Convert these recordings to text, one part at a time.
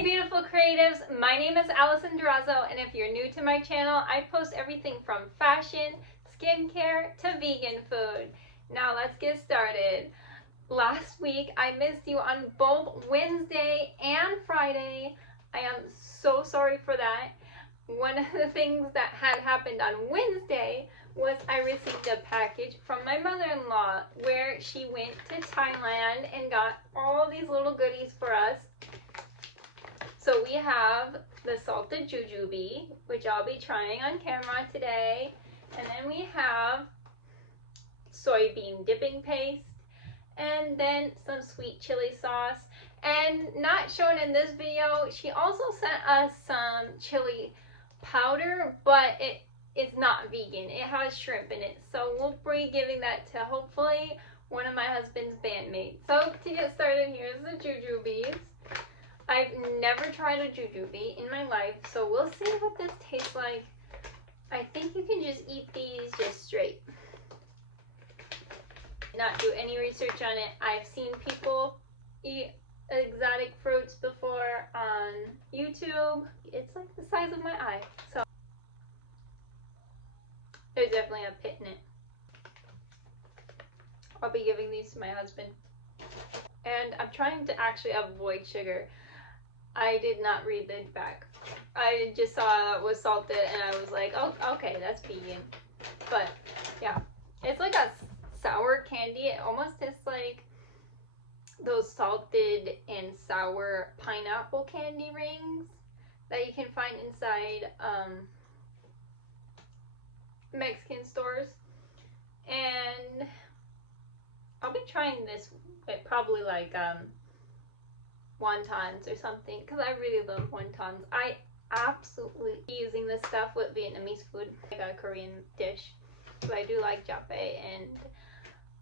Hey beautiful creatives, my name is Alison Durazo, and if you're new to my channel, I post everything from fashion, skincare, to vegan food. Now let's get started. Last week I missed you on both Wednesday and Friday. I am so sorry for that. One of the things that had happened on Wednesday was I received a package from my mother-in-law where she went to Thailand and got all these little goodies for us. So we have the salted jujube, which I'll be trying on camera today. And then we have soybean dipping paste, and then some sweet chili sauce. And not shown in this video, she also sent us some chili powder, but it's not vegan. It has shrimp in it. So we'll be giving that to hopefully one of my husband's bandmates. So to get started, here's the jujubes. I've never tried a jujube in my life, so we'll see what this tastes like. I think you can just eat these just straight. Not do any research on it. I've seen people eat exotic fruits before on YouTube. It's like the size of my eye. So there's definitely a pit in it. I'll be giving these to my husband. And I'm trying to actually avoid sugar. I did not read the back. I just saw it was salted and I was like, oh, okay, that's vegan. But yeah, it's like a sour candy. It almost tastes like those salted and sour pineapple candy rings that you can find inside Mexican stores. And I'll be trying this with probably like wontons or something, because I really love wontons. I absolutely using this stuff with Vietnamese food, like a Korean dish. So I do like jappae and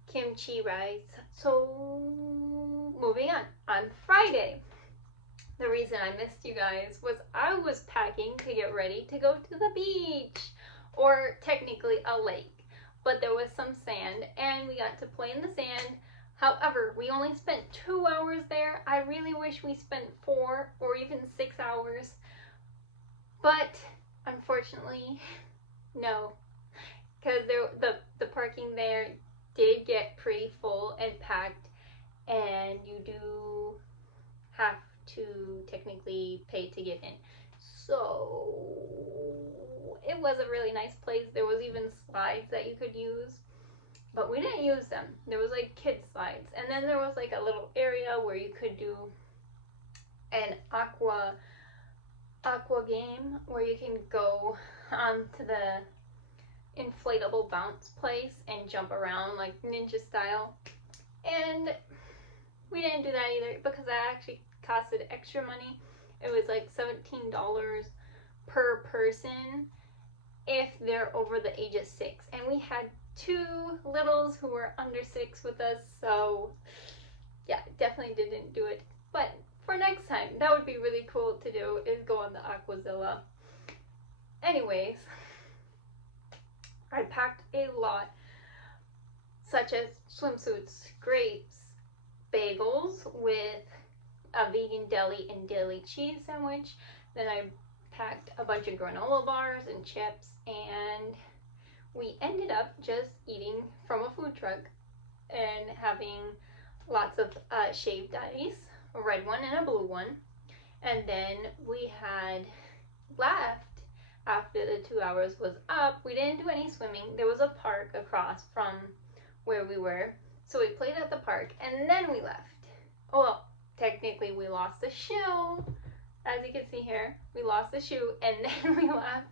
kimchi rice. So moving on Friday, the reason I missed you guys was I was packing to get ready to go to the beach, or technically a lake, but there was some sand and we got to play in the sand. However, we only spent 2 hours there. I really wish we spent 4 or even 6 hours. But unfortunately, no. Because the parking there did get pretty full and packed. And you do have to technically pay to get in. So it was a really nice place. There was even slides that you could use. But we didn't use them. There was like kid slides. And then there was like a little area where you could do an aqua game where you can go onto the inflatable bounce place and jump around like ninja style. And we didn't do that either because that actually costed extra money. It was like $17 per person if they're over the age of 6. And we had 2 littles who were under 6 with us, so yeah, definitely didn't do it. But for next time, that would be really cool to do, is go on the Aquazilla. Anyways, I packed a lot, such as swimsuits, grapes, bagels with a vegan deli and deli cheese sandwich. Then I packed a bunch of granola bars and chips, and we ended up just eating from a food truck and having lots of shaved ice, a red one and a blue one. And then we had left after the 2 hours was up. We didn't do any swimming. There was a park across from where we were. So we played at the park and then we left. Oh, well, technically we lost the shoe. As you can see here, we lost the shoe and then we left.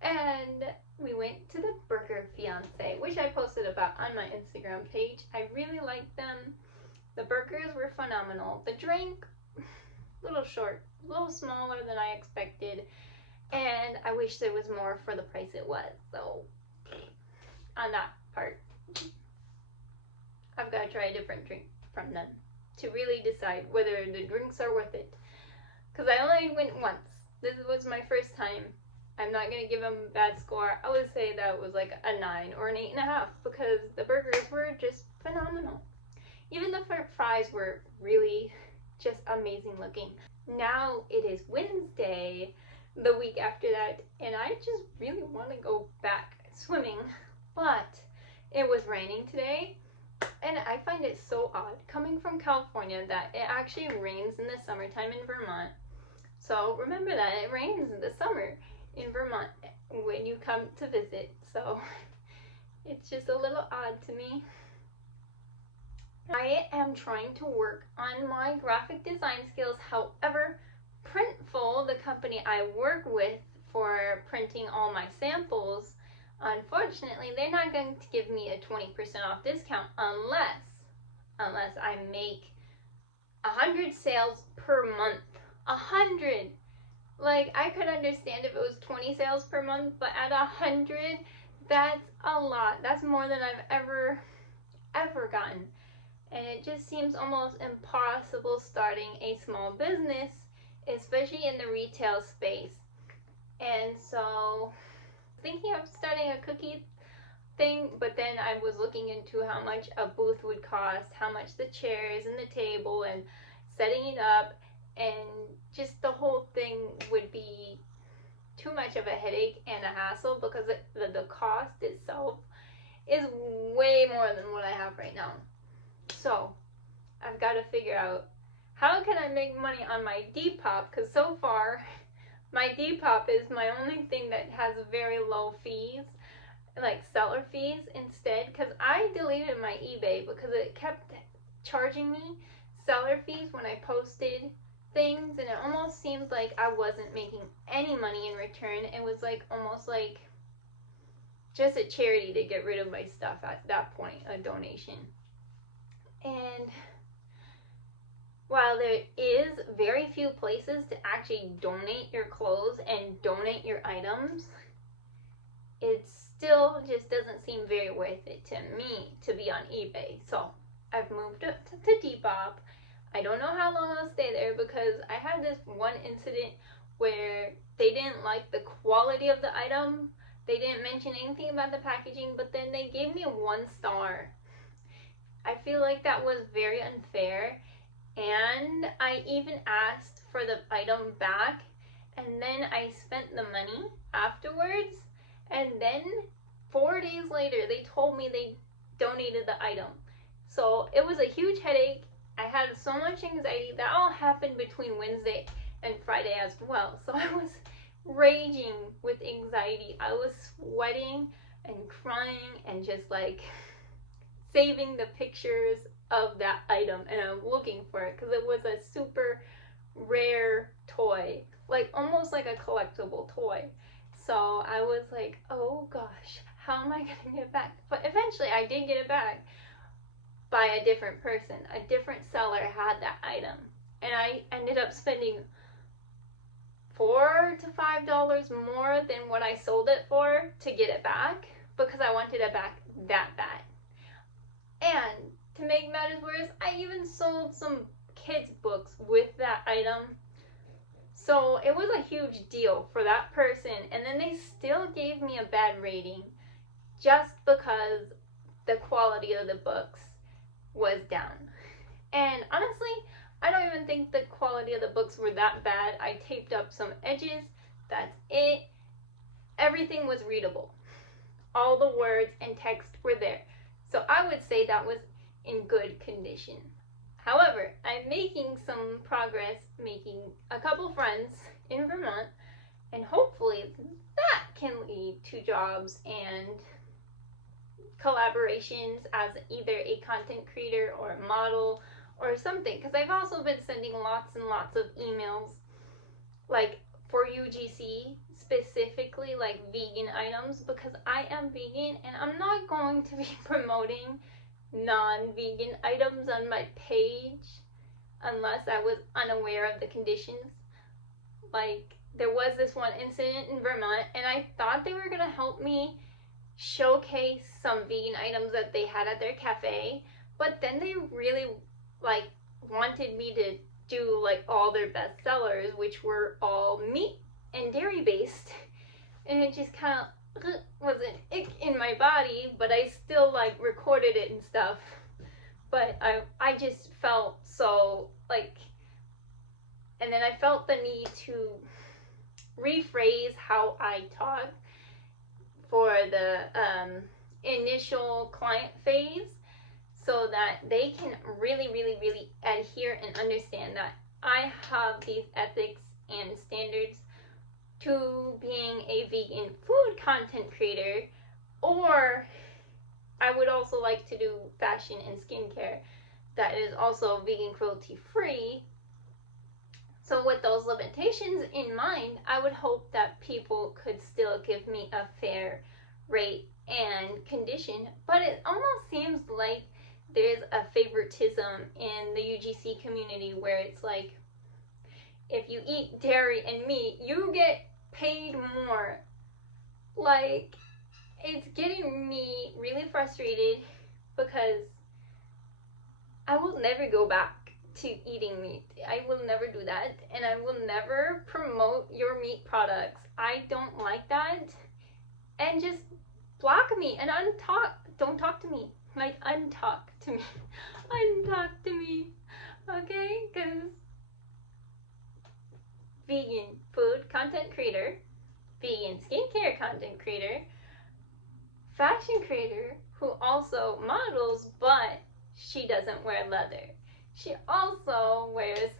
And we went to the burger Fiancé, which I posted about on my Instagram page. I really liked them. The burgers were phenomenal. The drink, a little short, a little smaller than I expected. And I wish there was more for the price it was. So, on that part, I've got to try a different drink from them to really decide whether the drinks are worth it. Because I only went once. This was my first time. I'm not going to give them a bad score. I would say that was like a 9 or an 8.5 because the burgers were just phenomenal. Even the fries were really just amazing looking. Now it is Wednesday, the week after that, and I just really want to go back swimming, but it was raining today, and I find it so odd coming from California that it actually rains in the summertime in Vermont. So remember that it rains in the summer in Vermont when you come to visit. So it's just a little odd to me. I am trying to work on my graphic design skills. However, Printful, the company I work with for printing all my samples, unfortunately, they're not going to give me a 20% off discount unless I make 100 sales per month. 100! Like, I could understand if it was 20 sales per month, but at 100, that's a lot. That's more than I've ever gotten. And it just seems almost impossible starting a small business, especially in the retail space. And so, thinking of starting a cookie thing, but then I was looking into how much a booth would cost, how much the chairs and the table and setting it up, and just the whole thing would be too much of a headache and a hassle because the cost itself is way more than what I have right now. So I've got to figure out how can I make money on my Depop, because so far my Depop is my only thing that has very low fees, like seller fees instead, because I deleted my eBay because it kept charging me seller fees when I posted things, and it almost seemed like I wasn't making any money in return. It was like almost like just a charity to get rid of my stuff at that point, a donation. And while there is very few places to actually donate your clothes and donate your items, it still just doesn't seem very worth it to me to be on eBay. So I've moved up to Depop. I don't know how long I'll stay there because I had this one incident where they didn't like the quality of the item. They didn't mention anything about the packaging, but then they gave me a 1 star. I feel like that was very unfair, and I even asked for the item back, and then I spent the money afterwards, and then 4 days later they told me they donated the item. So it was a huge headache. I had so much anxiety. That all happened between Wednesday and Friday as well. So I was raging with anxiety. I was sweating and crying and just like saving the pictures of that item, and I'm looking for it because it was a super rare toy, like almost like a collectible toy. So I was like, oh gosh, how am I gonna get it back? But eventually I did get it back by a different person. A different seller had that item, and I ended up spending $4 to $5 more than what I sold it for to get it back because I wanted it back that bad. And to make matters worse, I even sold some kids' books with that item. So it was a huge deal for that person, and then they still gave me a bad rating just because the quality of the books was down. And honestly, I don't even think the quality of the books were that bad. I taped up some edges, that's it. Everything was readable. All the words and text were there. So I would say that was in good condition. However, I'm making some progress, making a couple friends in Vermont, and hopefully that can lead to jobs and collaborations as either a content creator or a model or something. Because I've also been sending lots and lots of emails, like for UGC, specifically like vegan items, because I am vegan and I'm not going to be promoting non-vegan items on my page unless I was unaware of the conditions. Like, there was this one incident in Vermont, and I thought they were going to help me showcase some vegan items that they had at their cafe, but then they really like wanted me to do like all their best sellers, which were all meat and dairy based, and it just kind of was an ick in my body, but I still like recorded it and stuff. But I just felt so like and then I felt the need to rephrase how I talk for the initial client phase, so that they can really adhere and understand that I have these ethics and standards to being a vegan food content creator, or I would also like to do fashion and skincare that is also vegan cruelty free. So with those limitations in mind, I would hope that people could still give me a fair rate and condition, but it almost seems like there's a favoritism in the UGC community where it's like, if you eat dairy and meat, you get paid more. Like, it's getting me really frustrated because I will never go back to eating meat. I will never do that, and I will never promote your meat products. I don't like that. And just block me and don't talk to me. Like, untalk to me. Untalk to me. Okay? Because vegan food content creator, vegan skincare content creator, fashion creator who also models, but she doesn't wear leather. She also wears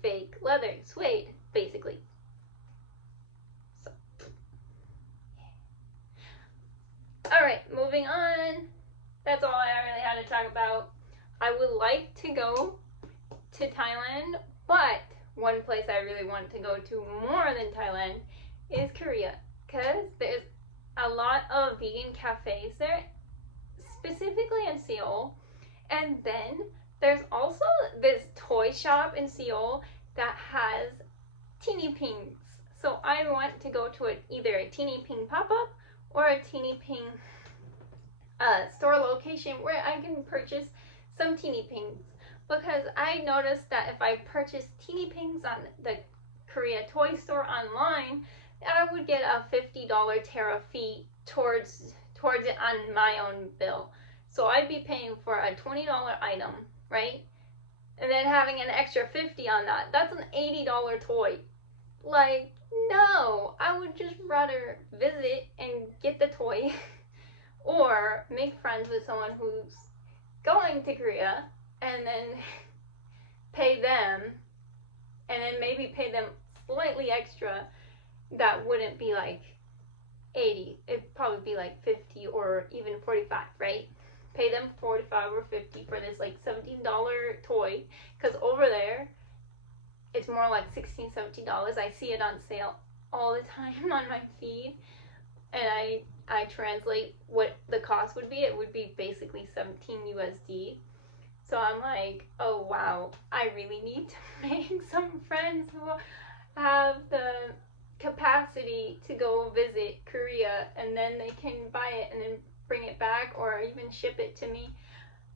fake leather, suede, basically. So, yeah. Alright, moving on. That's all I really had to talk about. I would like to go to Thailand, but one place I really want to go to more than Thailand is Korea, because there's a lot of vegan cafes there, specifically in Seoul. And then there's also this toy shop in Seoul that has teeny pings. So I want to go to either a teeny ping pop-up or a teeny ping store location where I can purchase some teeny pings, because I noticed that if I purchase teeny pings on the Korea toy store online, I would get a $50 tariff fee towards it on my own bill. So I'd be paying for a $20 item, right? And then having an extra $50 on that. That's an $80 toy. Like, no, I would just rather visit and get the toy or make friends with someone who's going to Korea and then pay them, and then maybe pay them slightly extra. That wouldn't be like 80, it'd probably be like 50 or even 45, right? Pay them 45 or 50 for this like $17 toy, because over there it's more like $16, $17. I see it on sale all the time on my feed, and I translate what the cost would be. It would be basically 17 USD. So I'm like, oh wow, I really need to make some friends who have the capacity to go visit Korea, and then they can buy it and then bring it back or even ship it to me,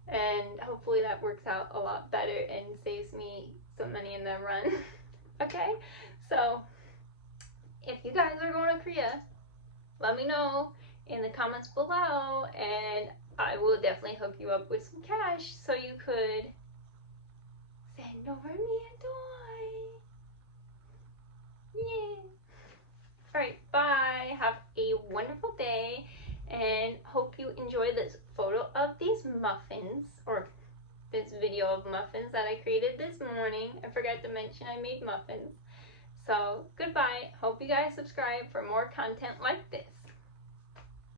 and hopefully that works out a lot better and saves me some money in the run. Okay, so if you guys are going to Korea, let me know in the comments below, and I will definitely hook you up with some cash so you could send over me a toy. Yeah. Alright, bye. Have a wonderful day, and hope you enjoy this photo of these muffins, or this video of muffins that I created this morning. I forgot to mention I made muffins. So, goodbye. Hope you guys subscribe for more content like this.